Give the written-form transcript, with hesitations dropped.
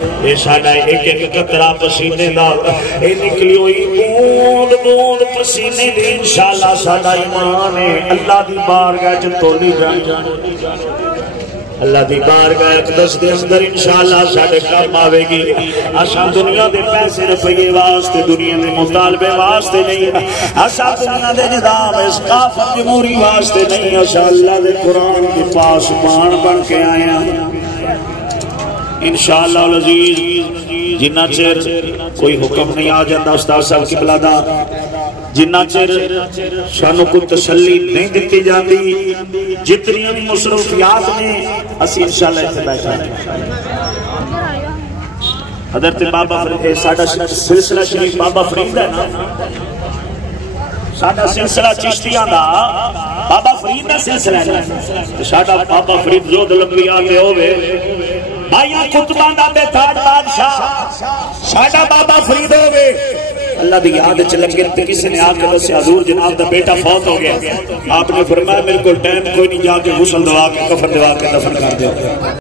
یہ ساڑھا ایک ایک قطرہ پسینے دا اے نکلی ہوئی بوند بوند پسینے دے انشاءاللہ ساڑھا ایمان ہے اللہ دی بارگاہ تولی جان اللہ دی بارگاہ اقدس دے اندر انشاءاللہ ساڑھے کام آوے گی آسا دنیا دے پیسے رفعے واسطے دنیا دے مطالبے واسطے نہیں آسا دنیا دے نظام اسقافت جمہوری واسطے نہیں آسا اللہ دے قرآن کے پاس مان بن کے آیا انشاءاللہ العزیز جنہ چیر کوئی حکم نہیں آ جاندہ استاد صاحب کی بلادہ جنہ چیر شانوں کو تسلی نہیں دیتی جاندی جتنی بھی مصروفیات میں اسی انشاءاللہ اتنے بیٹھا ہے حضرت بابا فرید ساڑھا سلسلہ شریف بابا فرید ہے نا ساڑھا سلسلہ چشتیاں دا بابا فرید دا سلسلہ ہے ساڑھا بابا فرید زود الانبیاء کے ہوئے بھائیاں کتبان دا بے تھاڑ بادشاہ ساڑھا بابا فرید ہوئے اللہ دی یاد چلنگے تے کسی نے آکے بس حضور جناب دا بیٹا فوت ہو گیا آپ نے فرمایا میرے کو ٹائم کوئی نہیں جا کے غسل دوا کے کفن دوا کے دفن کر دیا